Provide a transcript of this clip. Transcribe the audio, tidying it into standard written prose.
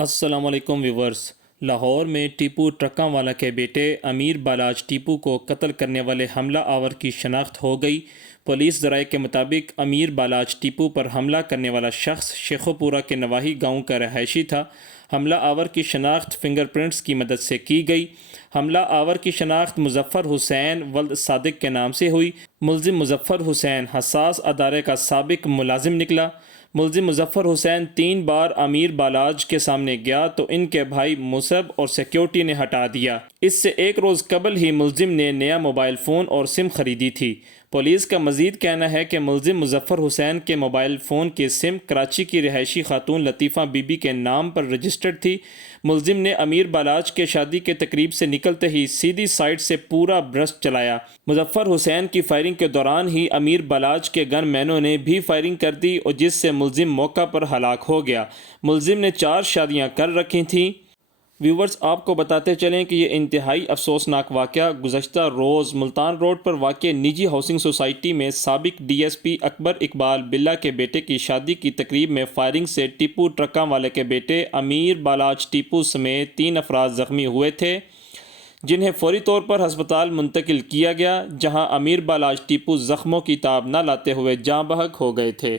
السلام علیکم ویورز۔ لاہور میں ٹیپو ٹرکاں والا کے بیٹے امیر بالاج ٹیپو کو قتل کرنے والے حملہ آور کی شناخت ہو گئی۔ پولیس ذرائع کے مطابق امیر بالاج ٹیپو پر حملہ کرنے والا شخص شیخو پورہ کے نواحی گاؤں کا رہائشی تھا۔ حملہ آور کی شناخت فنگر پرنٹس کی مدد سے کی گئی۔ حملہ آور کی شناخت مظفر حسین ولد صادق کے نام سے ہوئی۔ ملزم مظفر حسین حساس ادارے کا سابق ملازم نکلا۔ ملزم مظفر حسین 3 بار امیر بالاج کے سامنے گیا تو ان کے بھائی مصعب اور سیکیورٹی نے ہٹا دیا۔ اس سے ایک روز قبل ہی ملزم نے نیا موبائل فون اور سم خریدی تھی۔ پولیس کا مزید کہنا ہے کہ ملزم مظفر حسین کے موبائل فون کی سم کراچی کی رہائشی خاتون لطیفہ بی بی کے نام پر رجسٹرڈ تھی۔ ملزم نے امیر بالاج کے شادی کے تقریب سے نکلتے ہی سیدھی سائٹ سے پورا برسٹ چلایا۔ مظفر حسین کی فائرنگ کے دوران ہی امیر بالاج کے گن مینوں نے بھی فائرنگ کر دی اور جس سے ملزم موقع پر ہلاک ہو گیا۔ ملزم نے 4 شادیاں کر رکھی تھیں۔ ویورز، آپ کو بتاتے چلیں کہ یہ انتہائی افسوسناک واقعہ گزشتہ روز ملتان روڈ پر واقع نجی ہاؤسنگ سوسائٹی میں سابق ڈی ایس پی اکبر اقبال بلّہ کے بیٹے کی شادی کی تقریب میں فائرنگ سے ٹیپو ٹرکاں والے کے بیٹے امیر بالاج ٹیپو سمیت 3 افراد زخمی ہوئے تھے، جنہیں فوری طور پر ہسپتال منتقل کیا گیا، جہاں امیر بالاج ٹیپو زخموں کی تاب نہ لاتے ہوئے جاں بحق ہو گئے تھے۔